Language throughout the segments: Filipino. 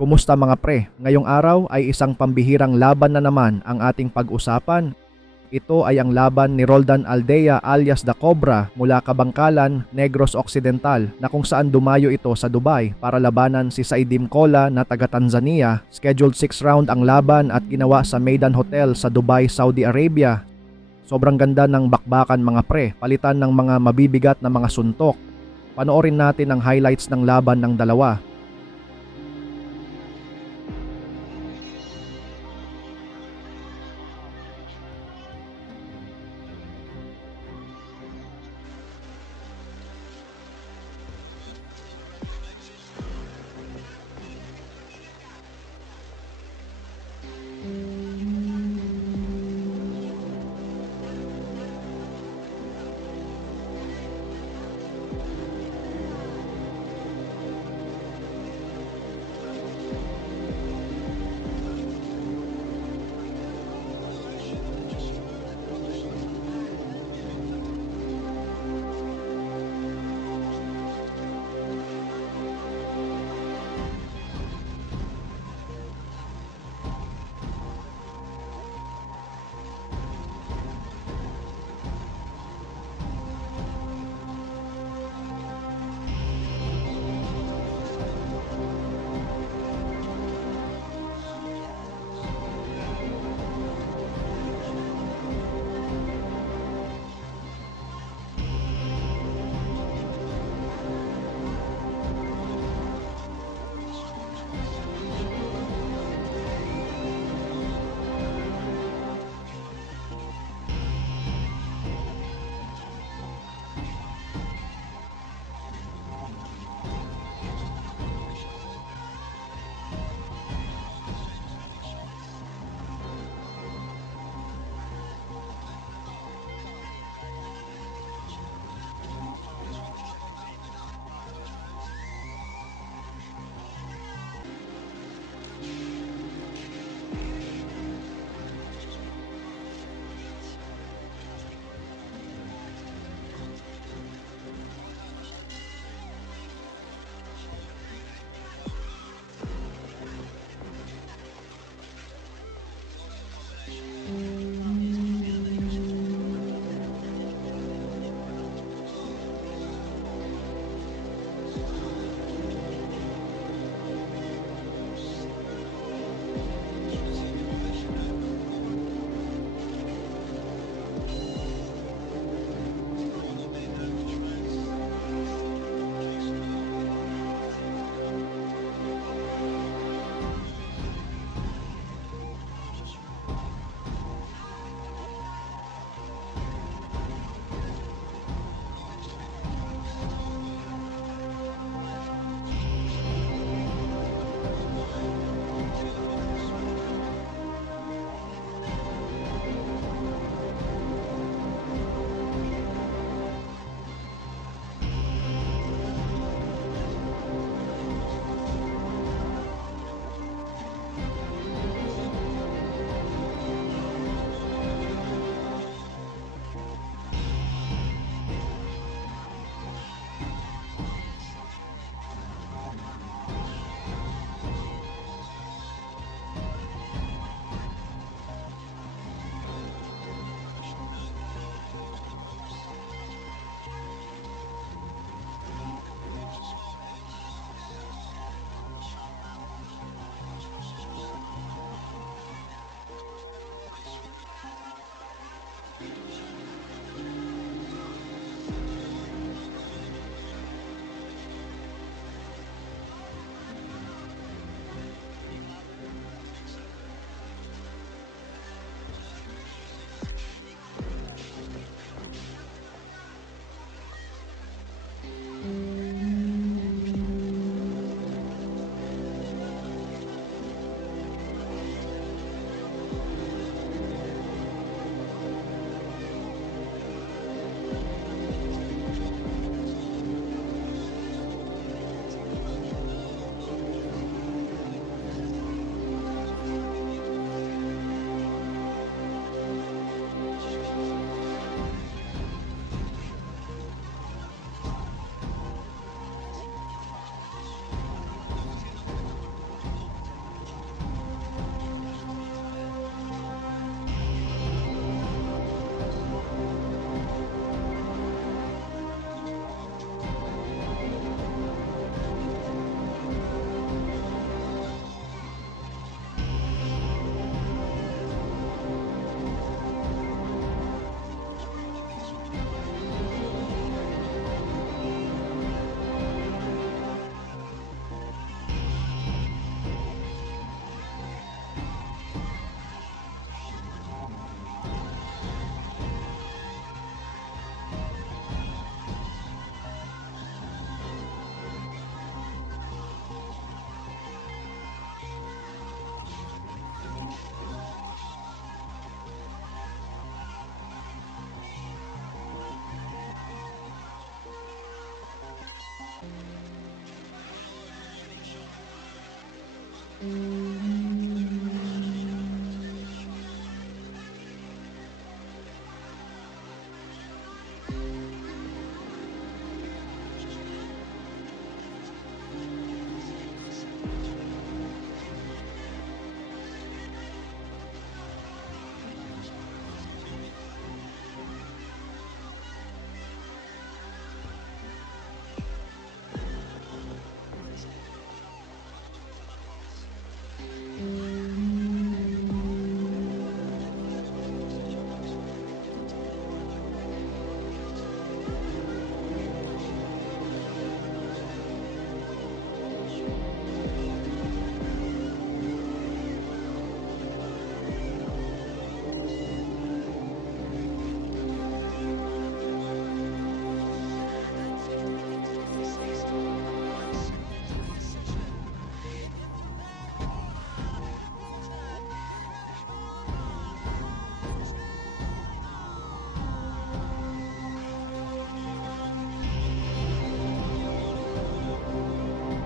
Kumusta mga pre? Ngayong araw ay isang pambihirang laban na naman ang ating pag-usapan. Ito ay ang laban ni Roldan Aldea alias The Cobra mula Kabangkalan, Negros Occidental na kung saan dumayo ito sa Dubai para labanan si Saidim Kola na taga Tanzania. Scheduled 6 round ang laban at ginawa sa Maidan Hotel sa Dubai, Saudi Arabia. Sobrang ganda ng bakbakan mga pre, palitan ng mga mabibigat na mga suntok. Panoorin natin ang highlights ng laban ng dalawa.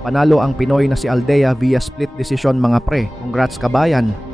Panalo ang Pinoy na si Aldea via split decision mga pre. Congrats kabayan!